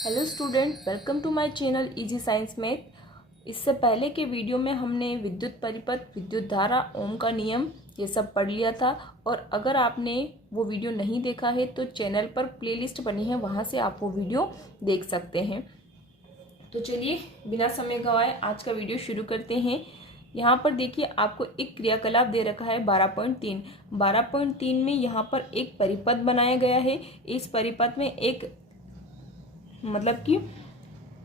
Hello student, welcome to my channel easy science math. इससे पहले के वीडियो में हमने विद्युत परिपथ, विद्युत धारा, ओम का नियम ये सब पढ़ लिया था। और अगर आपने वो वीडियो नहीं देखा है तो चैनल पर प्लेलिस्ट बनी है, वहाँ से आप वो वीडियो देख सकते हैं। तो चलिए बिना समय गंवाए आज का वीडियो शुरू करते हैं। यहाँ पर देखिए आपको एक क्रियाकलाप दे रखा है 12.3। 12.3 में यहाँ पर एक परिपथ बनाया गया है। इस परिपथ में एक मतलब कि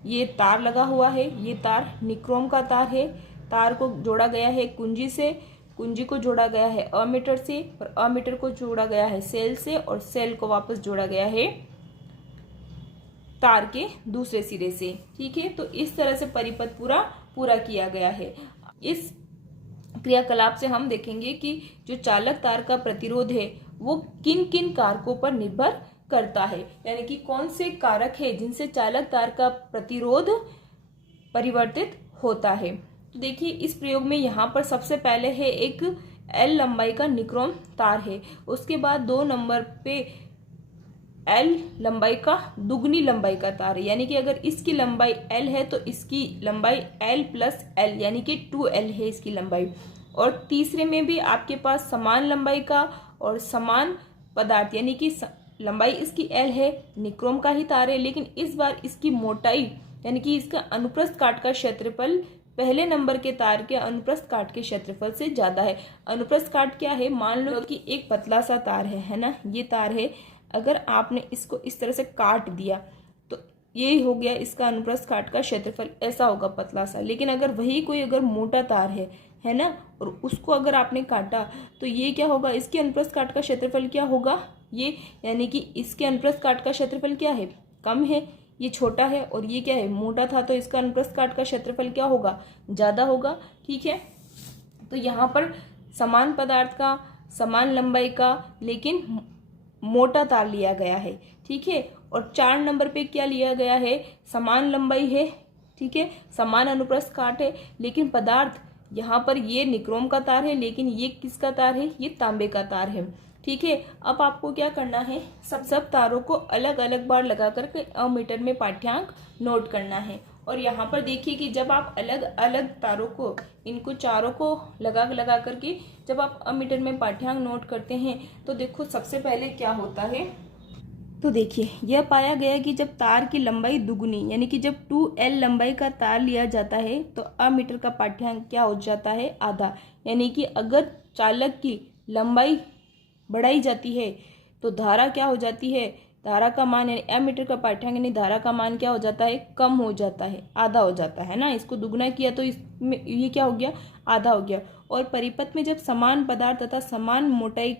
ये तार लगा हुआ है। ये तार निक्रोम का तार है। तार को जोड़ा गया है कुंजी से, कुंजी को जोड़ा गया है अमीटर से, और अमीटर को जोड़ा गया है सेल से, और सेल को वापस जोड़ा गया है तार के दूसरे सिरे से। ठीक है, तो इस तरह से परिपथ पूरा किया गया है। इस क्रियाकलाप से हम देखेंगे कि जो चालक तार का प्रतिरोध है वो किन किन कारकों पर निर्भर करता है, यानी कि कौन से कारक है जिनसे चालक तार का प्रतिरोध परिवर्तित होता है। तो देखिए इस प्रयोग में यहाँ पर सबसे पहले है एक L लंबाई का निक्रोम तार है। उसके बाद 2 नंबर पे L लंबाई का दुगनी लंबाई का तार है, यानी कि अगर इसकी लंबाई L है तो इसकी लंबाई L प्लस L यानी कि 2L है इसकी लंबाई। और तीसरे में भी आपके पास समान लंबाई का और समान पदार्थ, यानी कि लंबाई इसकी L है, निक्रोम का ही तार है, लेकिन इस बार इसकी मोटाई यानी कि इसका अनुप्रस्थ काट का क्षेत्रफल पहले नंबर के तार के अनुप्रस्थ काट के क्षेत्रफल से ज्यादा है। अनुप्रस्थ काट क्या है, मान लो कि एक पतला सा तार है ना, ये तार है। अगर आपने इसको इस तरह से काट दिया तो ये हो गया इसका अनुप्रस्थ काट का क्षेत्रफल, ऐसा होगा पतला सा। लेकिन अगर वही कोई अगर मोटा तार है ना, और उसको अगर आपने काटा तो ये क्या होगा, इसके अनुप्रस्थ काट का क्षेत्रफल क्या होगा, ये यानी कि इसके अनुप्रस्थ काट का क्षेत्रफल क्या है, कम है, ये छोटा है, और ये क्या है, मोटा था, तो इसका अनुप्रस्थ काट का क्षेत्रफल क्या होगा, ज्यादा होगा। ठीक है, तो यहाँ पर समान पदार्थ का, समान लंबाई का, लेकिन मोटा तार लिया गया है। ठीक है, और 4 नंबर पे क्या लिया गया है, समान लंबाई है, ठीक है, समान अनुप्रस्थ काट है, लेकिन पदार्थ यहाँ पर ये निक्रोम का तार है, लेकिन ये किसका तार है, ये तांबे का तार है। ठीक है, अब आपको क्या करना है, सब तारों को अलग अलग बार लगा करके अमीटर में पाठ्यांक नोट करना है। और यहाँ पर देखिए कि जब आप अलग अलग तारों को, इनको चारों को लगा करके जब आप अमीटर में पाठ्यांक नोट करते हैं तो देखो सबसे पहले क्या होता है। तो देखिए यह पाया गया कि जब तार की लंबाई दुगुनी यानी कि जब 2L लंबाई का तार लिया जाता है तो अमीटर का पाठ्यांक क्या हो जाता है, आधा। यानी कि अगर चालक की लंबाई बढ़ाई जाती है तो धारा क्या हो जाती है, धारा का मान यानी एमीटर का पाठ्यांक यानी धारा का मान क्या हो जाता है, कम हो जाता है, आधा हो जाता है ना। इसको दुगना किया तो इसमें ये क्या हो गया, आधा हो गया। और परिपथ में जब समान पदार्थ तथा समान मोटाई,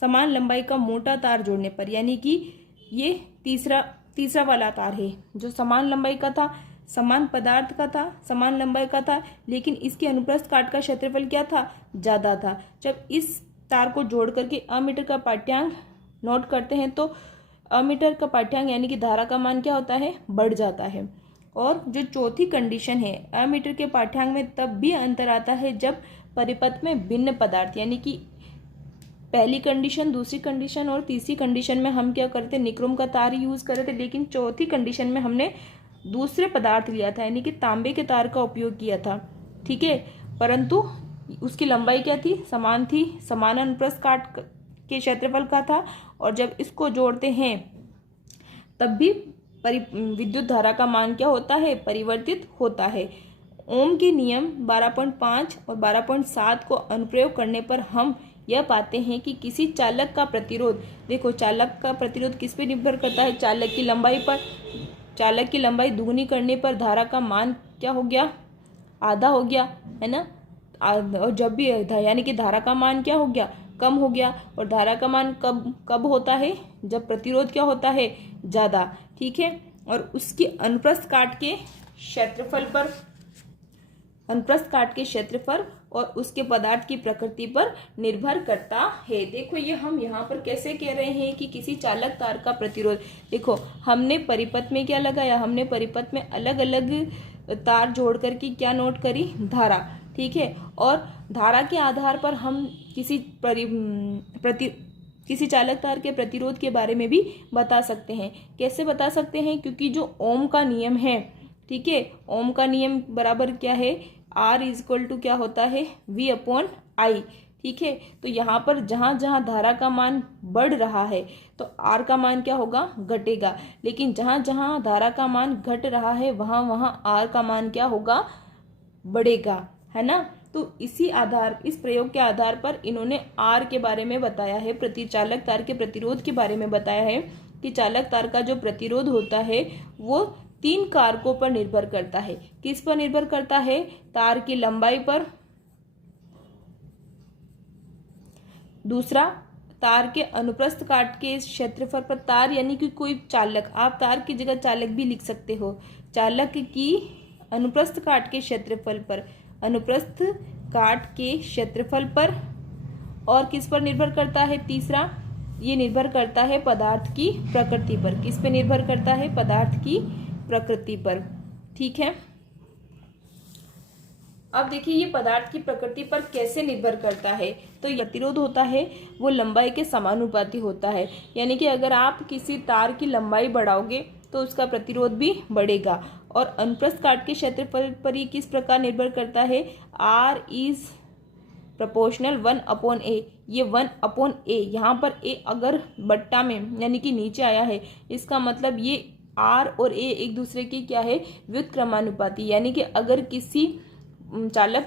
समान लंबाई का मोटा तार जोड़ने पर, यानी कि ये तीसरा वाला तार है जो समान लंबाई का था, समान पदार्थ का था, समान लंबाई का था, लेकिन इसके अनुप्रस्थ काट का क्षेत्रफल क्या था, ज्यादा था। जब इस तार को जोड़ करके अमीटर का पाठ्यांक नोट करते हैं तो अमीटर का पाठ्यांक यानी कि धारा का मान क्या होता है, बढ़ जाता है। और जो चौथी कंडीशन है, अमीटर के पाठ्यांक में तब भी अंतर आता है जब परिपथ में भिन्न पदार्थ, यानी कि पहली कंडीशन, दूसरी कंडीशन और तीसरी कंडीशन में हम क्या करते, निक्रोम का तार यूज कर रहे थे, लेकिन चौथी कंडीशन में हमने दूसरे पदार्थ लिया था, यानी कि तांबे के तार का उपयोग किया था। ठीक है, परंतु उसकी लंबाई क्या थी, समान थी, समान अनुप्रस्थ काट के क्षेत्रफल का था। और जब इसको जोड़ते हैं तब भी विद्युत धारा का मान क्या होता है, परिवर्तित होता है। ओम के नियम 12.5 और 12.7 को अनुप्रयोग करने पर हम यह पाते हैं कि किसी चालक का प्रतिरोध, देखो चालक का प्रतिरोध किस पे निर्भर करता है, चालक की लंबाई पर। चालक की लंबाई दुगनी करने पर धारा का मान क्या हो गया, आधा हो गया, है ना। और जब भी यानी कि धारा का मान क्या हो गया, कम हो गया। और धारा का मान कब होता है, जब प्रतिरोध क्या होता है, ज्यादा। ठीक है, और उसकी अनुप्रस्थ काट के क्षेत्रफल पर, अनुप्रस्थ काट के क्षेत्रफल और उसके पदार्थ की प्रकृति पर निर्भर करता है। देखो ये हम यहाँ पर कैसे कह रहे हैं कि किसी चालक तार का प्रतिरोध, देखो हमने परिपथ में क्या लगाया, हमने परिपथ में अलग अलग तार जोड़ करके क्या नोट करी, धारा। ठीक है, और धारा के आधार पर हम किसी किसी चालक तार के प्रतिरोध के बारे में भी बता सकते हैं। कैसे बता सकते हैं? क्योंकि जो ओम का नियम है, ठीक है, ओम का नियम बराबर क्या है, R इक्वल टू क्या होता है, V अपॉन I, ठीक है। तो यहाँ पर जहाँ जहाँ धारा का मान बढ़ रहा है तो R का मान क्या होगा, घटेगा, लेकिन जहाँ जहाँ धारा का मान घट रहा है वहाँ वहाँ R का मान क्या होगा, बढ़ेगा, है ना। तो इस प्रयोग के आधार पर इन्होंने R के बारे में बताया है, चालक तार के प्रतिरोध के बारे में बताया है कि चालक तार का जो प्रतिरोध होता है वो 3 कारकों पर निर्भर करता है। किस पर निर्भर करता है? तार की लंबाई पर, दूसरा तार के अनुप्रस्थ काट के क्षेत्रफल पर। तार यानी कि कोई चालक, आप तार की जगह चालक भी लिख सकते हो, चालक की अनुप्रस्थ काट के क्षेत्रफल पर, अनुप्रस्थ काट के क्षेत्रफल पर। और किस पर निर्भर करता है? तीसरा, ये निर्भर करता है पदार्थ की प्रकृति पर। किस पे निर्भर करता है? पदार्थ की प्रकृति पर, ठीक है। अब देखिए ये पदार्थ की प्रकृति पर कैसे निर्भर करता है। तो प्रतिरोध होता है वो लंबाई के समानुपाती होता है, यानी कि अगर आप किसी तार की लंबाई बढ़ाओगे तो उसका प्रतिरोध भी बढ़ेगा। और अनुप्रस्थ काट के क्षेत्रफल पर ये किस प्रकार निर्भर करता है? R is proportional 1/a। ये 1/a, यहाँ पर a अगर बट्टा में यानी कि नीचे आया है, इसका मतलब ये R और a एक दूसरे की क्या है, व्युत्क्रमानुपाती। यानी कि अगर किसी चालक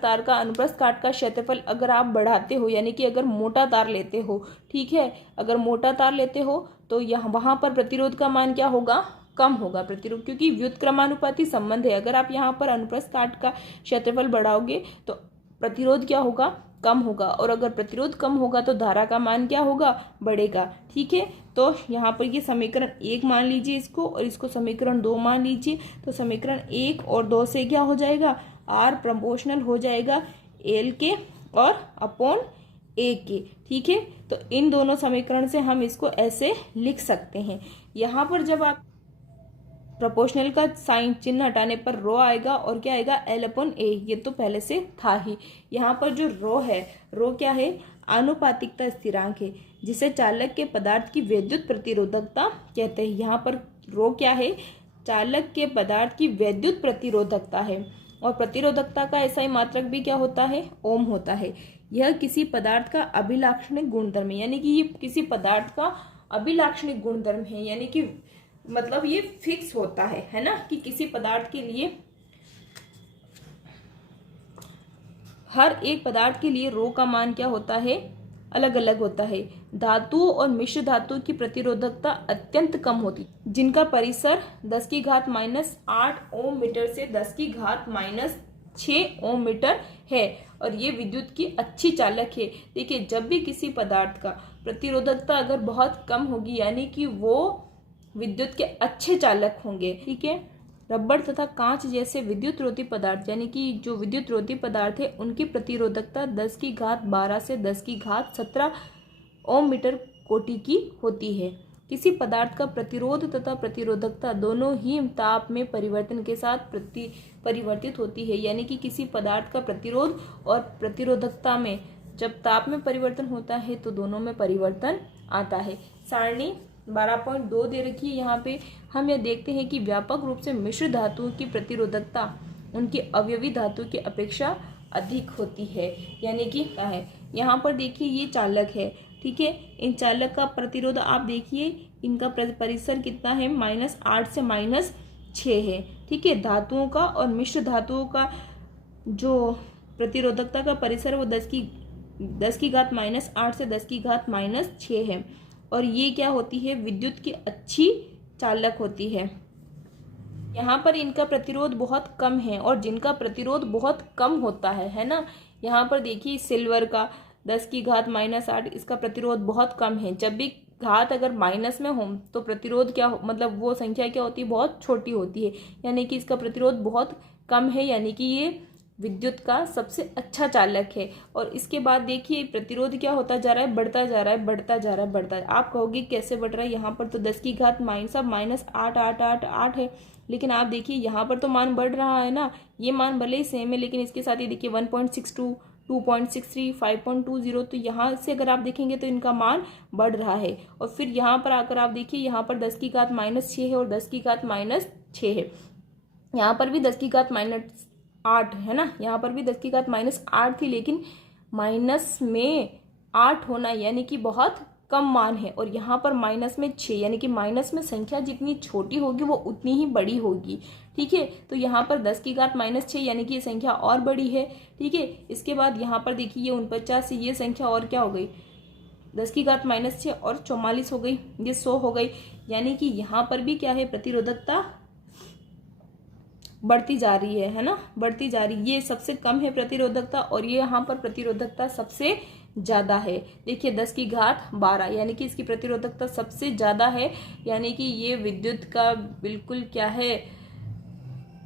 तार का अनुप्रस्थ काट का क्षेत्रफल अगर आप बढ़ाते हो, यानी कि अगर मोटा तार लेते हो, ठीक है, अगर मोटा तार लेते हो तो यहाँ वहाँ पर प्रतिरोध का मान क्या होगा, कम होगा प्रतिरोध, क्योंकि व्युत्क्रमानुपाती संबंध है। अगर आप यहाँ पर अनुप्रस्थ काट का क्षेत्रफल बढ़ाओगे तो प्रतिरोध क्या होगा, कम होगा, और अगर प्रतिरोध कम होगा तो धारा का मान क्या होगा, बढ़ेगा, ठीक है। तो यहाँ पर ये समीकरण 1 मान लीजिए इसको, और इसको समीकरण 2 मान लीजिए। तो समीकरण 1 और 2 से क्या हो जाएगा, R प्रोपोर्शनल हो जाएगा L के और अपॉन A के, ठीक है। तो इन दोनों समीकरण से हम इसको ऐसे लिख सकते हैं। यहाँ पर जब आप प्रोपोर्शनल का साइन चिन्ह हटाने पर रो आएगा, और क्या आएगा, L/A। ये तो पहले से था ही। यहाँ पर जो रो है, रो क्या है, आनुपातिकता स्थिरांक है, जिसे चालक के पदार्थ की वैद्युत प्रतिरोधकता कहते हैं। यहाँ पर रो क्या है, चालक के पदार्थ की वैद्युत प्रतिरोधकता है। और प्रतिरोधकता का ऐसा ही मात्रक भी क्या होता है, ओम होता है। यह किसी पदार्थ का अभिलाक्षणिक गुणधर्म है, यानी कि ये किसी पदार्थ का अभिलाक्षणिक गुणधर्म है, यानी कि मतलब ये फिक्स होता है ना, कि किसी पदार्थ के लिए, हर एक पदार्थ के लिए रो का मान क्या होता है, अलग अलग होता है। धातुओं और मिश्र धातुओं की प्रतिरोधकता अत्यंत कम होती, जिनका परिसर 10⁻⁸ ओम मीटर से 10⁻�6 ओम मीटर है, और ये विद्युत की अच्छी चालक है। देखिए, जब भी किसी पदार्थ का प्रतिरोधकता अगर बहुत कम होगी, यानी कि वो विद्युत के अच्छे चालक होंगे, ठीक है। रबड़ तथा कांच जैसे विद्युत रोधी पदार्थ, यानी कि जो विद्युत रोधी पदार्थ है, उनकी प्रतिरोधकता 10⁻12 से 10⁻17 ओम मीटर कोटि की होती है। किसी पदार्थ का प्रतिरोध तथा प्रतिरोधकता दोनों ही ताप में परिवर्तन के साथ परिवर्तित होती है, यानी कि किसी पदार्थ का प्रतिरोध और प्रतिरोधकता में जब ताप में परिवर्तन होता है तो दोनों में परिवर्तन आता है। सारणी 12.2 दे रखी है। यहाँ पे हम यह देखते हैं कि व्यापक रूप से मिश्र धातुओं की प्रतिरोधकता उनकी अवयवी धातु की अपेक्षा अधिक होती है, यानी कि क्या है, यहाँ पर देखिए ये चालक है, ठीक है। इन चालक का प्रतिरोध आप देखिए, इनका परिसर कितना है, -8 से -6 है, ठीक है। धातुओं का और मिश्र धातुओं का जो प्रतिरोधकता का परिसर वो 10⁻8 से 10⁻6 है, और ये क्या होती है, विद्युत की अच्छी चालक होती है। यहाँ पर इनका प्रतिरोध बहुत कम है, और जिनका प्रतिरोध बहुत कम होता है ना, यहाँ पर देखिए सिल्वर का 10⁻8 इसका प्रतिरोध बहुत कम है। जब भी घात अगर माइनस में हो तो प्रतिरोध क्या मतलब वो संख्या क्या होती है, बहुत छोटी होती है, यानी कि इसका प्रतिरोध बहुत कम है, यानी कि ये विद्युत का सबसे अच्छा चालक है। और इसके बाद देखिए प्रतिरोध क्या होता जा रहा है, बढ़ता जा रहा है, बढ़ता जा रहा है, बढ़ता है। आप कहोगे कैसे बढ़ रहा है, यहाँ पर तो 10⁻8 है, लेकिन आप देखिए यहाँ पर तो मान बढ़ रहा है ना, ये मान भले ही सेम है, लेकिन इसके साथ ही देखिए 1.62 2.63, 5.20। तो यहाँ से अगर आप देखेंगे तो इनका मान बढ़ रहा है। और फिर यहाँ पर आकर आप देखिए, यहाँ पर 10 की घात -6 है और 10 की घात -6 है। यहाँ पर भी 10 की घात -8 है ना, यहाँ पर भी 10 की घात -8 थी, लेकिन माइनस में 8 होना यानी कि बहुत कम मान है। और यहाँ पर माइनस में 6 यानी कि माइनस में संख्या जितनी छोटी होगी वो उतनी ही बड़ी होगी। ठीक है, तो यहाँ पर 10 की घात -6 यानी कि ये संख्या और बड़ी है। ठीक है, इसके बाद यहाँ पर देखिए ये 49 से ये संख्या और क्या हो गई, 10 की घात -6 और 44 हो गई, ये 100 हो गई। यानी कि यहाँ पर भी क्या है, प्रतिरोधकता बढ़ती जा रही है ना, बढ़ती जा रही। ये सबसे कम है प्रतिरोधकता और ये यहाँ पर प्रतिरोधकता सबसे ज्यादा है। देखिए 10 की घात 12 यानी कि इसकी प्रतिरोधकता सबसे ज्यादा है। यानी कि ये विद्युत का बिल्कुल क्या है,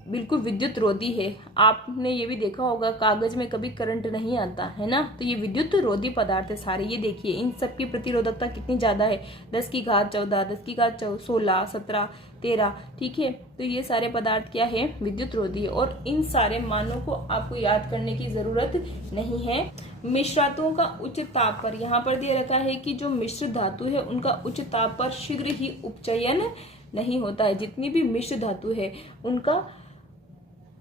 बिल्कुल विद्युत रोधी है। आपने ये भी देखा होगा कागज में कभी करंट नहीं आता है ना, तो ये विद्युत रोधी पदार्थ है सारे। ये देखिए इन सब की प्रतिरोधकता कितनी ज्यादा है, 10 की घात 14, 10 की घात 16, 17, 13। ठीक है, तो ये सारे पदार्थ क्या है, विद्युत रोधी है। और इन सारे मानों को आपको याद करने की जरूरत नहीं है। मिश्रातों का उच्च ताप पर, यहाँ पर दे रखा है कि जो मिश्र धातु है उनका उच्च ताप पर शीघ्र ही उपचयन नहीं होता है। जितनी भी मिश्र धातु है उनका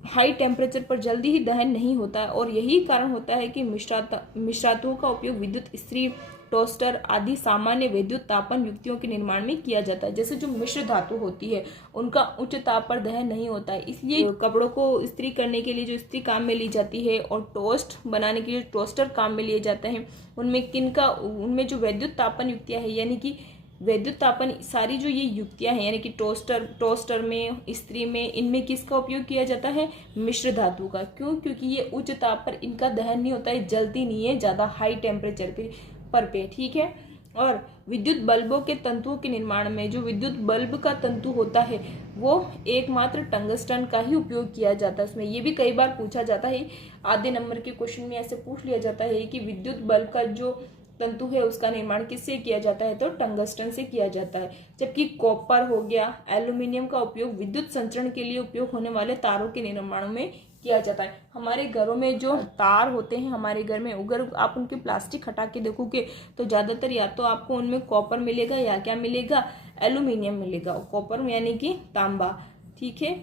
हाई टेम्परेचर पर जल्दी ही दहन नहीं होता है। और यही कारण होता है कि मिश्रातों का उपयोग विद्युत इस्त्री, टोस्टर आदि सामान्य विद्युत तापन युक्तियों के निर्माण में किया जाता है। जैसे जो मिश्र धातु होती है उनका उच्च ताप पर दहन नहीं होता है, इसलिए कपड़ों को इस्त्री करने के लिए जो इस्त्री काम में ली जाती है और टोस्ट बनाने के लिए टोस्टर काम में लिए जाते हैं, उनमें जो विद्युत तापन युक्तियां है यानी कि विद्युत तापन सारी जो ये युक्तियां हैं यानी कि टोस्टर में, इस्त्री में, इनमें किसका उपयोग किया जाता है, मिश्र धातु का। क्यों, क्योंकि ये उच्च ताप पर इनका दहन नहीं होता है, जलती नहीं है ज्यादा हाई टेम्परेचर पे। ठीक है, और विद्युत बल्बों के तंतुओं के निर्माण में जो विद्युत बल्ब का तंतु होता है वो एकमात्र टंगस्टन का ही उपयोग किया जाता है उसमें। ये भी कई बार पूछा जाता है, आधे नंबर के क्वेश्चन में ऐसे पूछ लिया जाता है कि विद्युत बल्ब का जो तंतु है उसका निर्माण किससे किया जाता है, तो टंगस्टन से किया जाता है। जबकि कॉपर हो गया, एल्यूमिनियम का उपयोग विद्युत संचरण के लिए उपयोग होने वाले तारों के निर्माण में किया जाता है। हमारे घरों में जो तार होते हैं, हमारे घर में अगर आप उनकी प्लास्टिक हटा के देखोगे तो ज्यादातर या तो आपको उनमें कॉपर मिलेगा या क्या मिलेगा, एल्यूमिनियम मिलेगा। कॉपर यानी कि तांबा। ठीक है,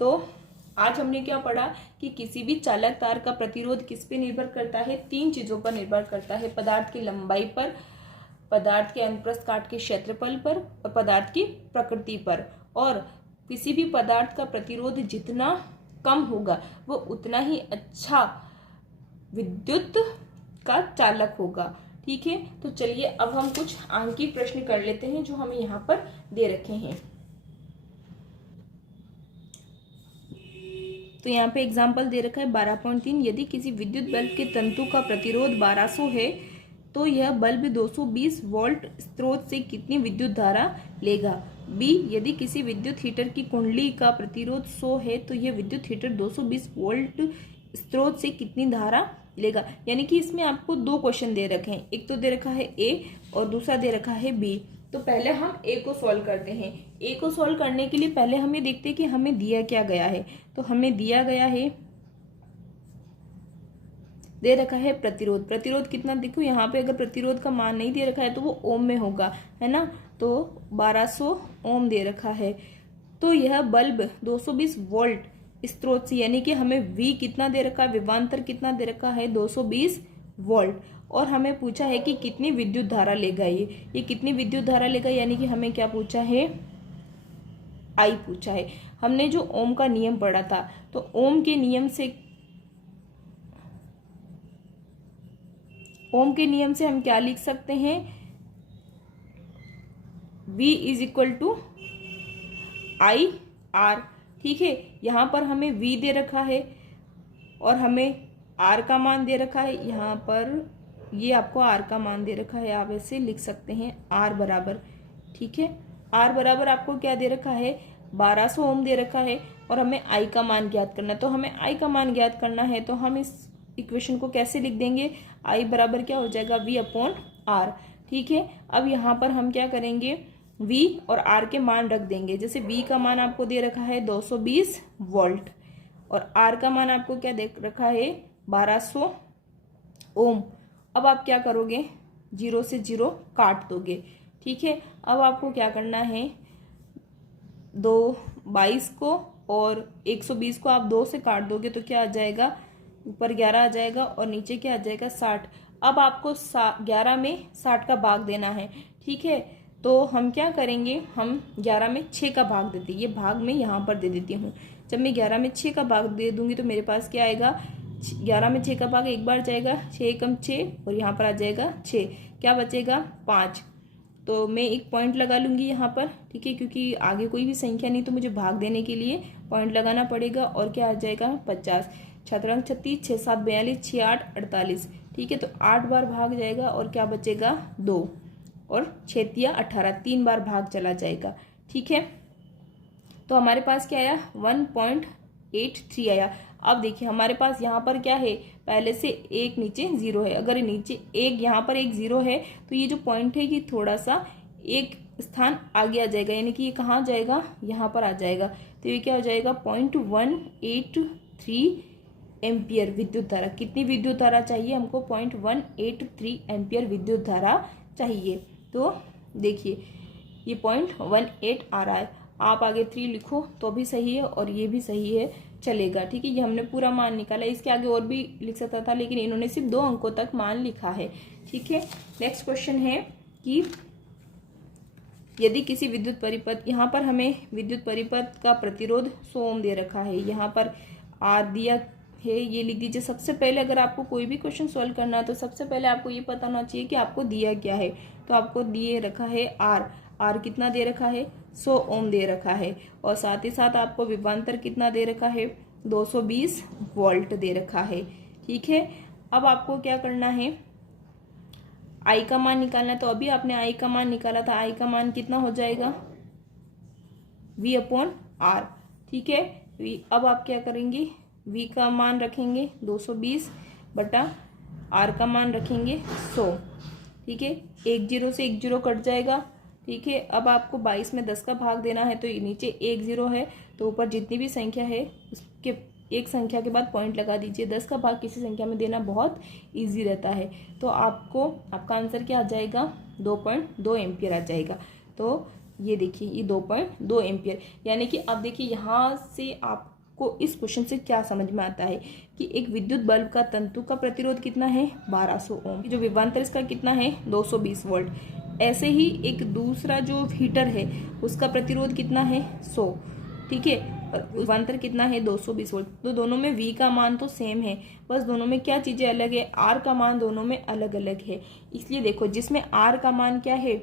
तो आज हमने क्या पढ़ा कि किसी भी चालक तार का प्रतिरोध किस पे निर्भर करता है, 3 चीजों पर निर्भर करता है, पदार्थ की लंबाई पर, पदार्थ के अनुप्रस्थ काट के क्षेत्रफल पर और पदार्थ की प्रकृति पर। और किसी भी पदार्थ का प्रतिरोध जितना कम होगा वो उतना ही अच्छा विद्युत का चालक होगा। ठीक है, तो चलिए अब हम कुछ आंकी प्रश्न कर लेते हैं जो हमें यहाँ पर दे रखे हैं। तो यहाँ पे एग्जाम्पल दे रखा है 12.3, यदि किसी विद्युत बल्ब के तंतु का प्रतिरोध 1200 है तो यह बल्ब 220 वोल्ट स्रोत से कितनी विद्युत धारा लेगा। बी, यदि किसी विद्युत हीटर की कुंडली का प्रतिरोध 100 है तो यह विद्युत हीटर 220 वोल्ट स्रोत से कितनी धारा लेगा। यानी कि इसमें आपको 2 क्वेश्चन दे रखे हैं, एक तो दे रखा है ए और दूसरा दे रखा है बी। तो पहले हम ए को सॉल्व करते हैं। ए को सॉल्व करने के लिए पहले हम ये देखते हैं कि हमें दिया क्या गया है। तो हमें दिया गया है, दे रखा है प्रतिरोध। प्रतिरोध कितना, देखो यहाँ पे अगर प्रतिरोध का मान नहीं दे रखा है तो वो ओम में होगा, है ना। तो 1200 ओम दे रखा है। तो यह बल्ब 220 वोल्ट स्रोत से, यानी कि हमें V कितना दे रखा है, विभवांतर कितना दे रखा है 220 वोल्ट। और हमें पूछा है कि कितनी विद्युत धारा लेगा ये कितनी विद्युत धारा लेगा, यानी कि हमें क्या पूछा है, I पूछा है। हमने जो ओम का नियम पढ़ा था, तो ओम के नियम से हम क्या लिख सकते हैं, V = IR। ठीक है, यहाँ पर हमें V दे रखा है और हमें R का मान दे रखा है। यहाँ पर ये आपको R का मान दे रखा है, आप ऐसे लिख सकते हैं R बराबर। ठीक है, R बराबर आपको क्या दे रखा है, 1200 ओम दे रखा है और हमें I का मान ज्ञात करना है। तो हमें I का मान ज्ञात करना है तो हम इस इक्वेशन को कैसे लिख देंगे, I बराबर क्या हो जाएगा, V/R। ठीक है, अब यहाँ पर हम क्या करेंगे, V और R के मान रख देंगे। जैसे V का मान आपको दे रखा है 220 वोल्ट और R का मान आपको क्या दे रखा है 1200 ओम। अब आप क्या करोगे, 0 से 0 काट दोगे, ठीक है। अब आपको क्या करना है, 22 को और 120 को आप 2 से काट दोगे तो क्या आ जाएगा, ऊपर 11 आ जाएगा और नीचे क्या आ जाएगा, 60। अब आपको 11 में 60 का भाग देना है, ठीक है। तो हम क्या करेंगे, हम 11 में 6 का भाग देते, ये भाग मैं यहाँ पर दे देती हूँ। जब मैं 11 में 6 का भाग दे दूंगी तो मेरे पास क्या आएगा, 11 में 6 का भाग एक बार जाएगा, 6 कम 6 और यहाँ पर आ जाएगा 6, क्या बचेगा 5। तो मैं एक पॉइंट लगा लूंगी यहाँ पर, ठीक है, क्योंकि आगे कोई भी संख्या नहीं तो मुझे भाग देने के लिए पॉइंट लगाना पड़ेगा। और क्या आ जाएगा 50, 7 36, 6 7 42, 6 8 48, ठीक है। तो 8 बार भाग जाएगा और क्या बचेगा 2 और 6 3 18, 3 बार भाग चला जाएगा, ठीक है। तो हमारे पास क्या आया, 1.83 आया। अब देखिए हमारे पास यहाँ पर क्या है, पहले से एक नीचे 0 है, अगर नीचे एक यहाँ पर एक 0 है तो ये जो पॉइंट है ये थोड़ा सा एक स्थान आगे आ जाएगा, यानी कि ये कहाँ जाएगा, यहाँ पर आ जाएगा। तो ये क्या हो जाएगा 0.183 एम्पियर विद्युत धारा। कितनी विद्युत धारा चाहिए हमको, 0.183 एम्पियर विद्युत धारा चाहिए। तो देखिए ये 0.18 आ रहा है, आप आगे 3 लिखो तो भी सही है और ये भी सही है, चलेगा, ठीक है। ये हमने पूरा मान निकाला, इसके आगे और भी लिख सकता था लेकिन इन्होंने सिर्फ 2 अंकों तक मान लिखा है, ठीक है। नेक्स्ट क्वेश्चन है कि यदि किसी विद्युत परिपथ, यहाँ पर हमें विद्युत परिपथ का प्रतिरोध 100 ओम दे रखा है, यहाँ पर आर दिया है, ये लिख दीजिए। सबसे पहले अगर आपको कोई भी क्वेश्चन सॉल्व करना है तो सबसे पहले आपको ये पता होना चाहिए कि आपको दिया क्या है। तो आपको दिए रखा है आर कितना दे रखा है, 100 ओम दे रखा है, और साथ ही साथ आपको विभवांतर कितना दे रखा है, 220 वोल्ट दे रखा है, ठीक है। अब आपको क्या करना है, आई का मान निकालना है। तो अभी आपने आई का मान निकाला था, आई का मान कितना हो जाएगा, V/R, ठीक है। अब आप क्या करेंगे, V का मान रखेंगे 220 बटा R का मान रखेंगे 100, ठीक है। 1 0 से 1 0 कट जाएगा, ठीक है। अब आपको 22 में 10 का भाग देना है, तो नीचे 1 0 है तो ऊपर जितनी भी संख्या है उसके एक संख्या के बाद पॉइंट लगा दीजिए। 10 का भाग किसी संख्या में देना बहुत इजी रहता है। तो आपका आंसर क्या आ जाएगा, 2.2 एम्पियर आ जाएगा। तो ये देखिए ये 2.2 एम्पियर, यानी कि अब देखिए यहाँ से आपको इस क्वेश्चन से क्या समझ में आता है कि एक विद्युत बल्ब का तंतु का प्रतिरोध कितना है, 1200 ओम, जो विभवांतर इसका कितना है, 220 वोल्ट। ऐसे ही एक दूसरा जो हीटर है उसका प्रतिरोध कितना है, 100, ठीक है। विभवांतर कितना है, 220 वोल्ट। तो दोनों में V का मान तो सेम है, बस दोनों में क्या चीजें अलग है, R का मान दोनों में अलग अलग है। इसलिए देखो जिसमें R का मान क्या है,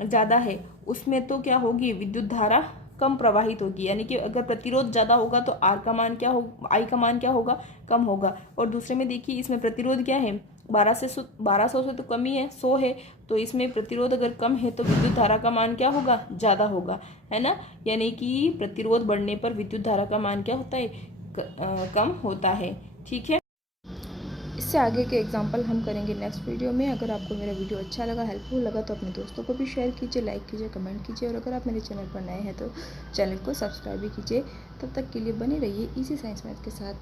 ज्यादा है, उसमें तो क्या होगी, विद्युत धारा कम प्रवाहित होगी, यानी कि अगर प्रतिरोध ज्यादा होगा तो R का मान क्या होगा, I का मान क्या होगा, कम होगा। और दूसरे में देखिए इसमें प्रतिरोध क्या है, 1200 से तो कम ही है, 100 है, तो इसमें प्रतिरोध अगर कम है तो विद्युत धारा का मान क्या होगा, ज़्यादा होगा, है ना। यानी कि प्रतिरोध बढ़ने पर विद्युत धारा का मान क्या होता है, कम होता है, ठीक है। इससे आगे के एग्जाम्पल हम करेंगे नेक्स्ट वीडियो में। अगर आपको मेरा वीडियो अच्छा लगा, हेल्पफुल लगा तो अपने दोस्तों को भी शेयर कीजिए, लाइक कीजिए, कमेंट कीजिए, और अगर आप मेरे चैनल पर नए हैं तो चैनल को सब्सक्राइब भी कीजिए। तब तक के लिए बने रहिए इसी साइंस मैथ के साथ।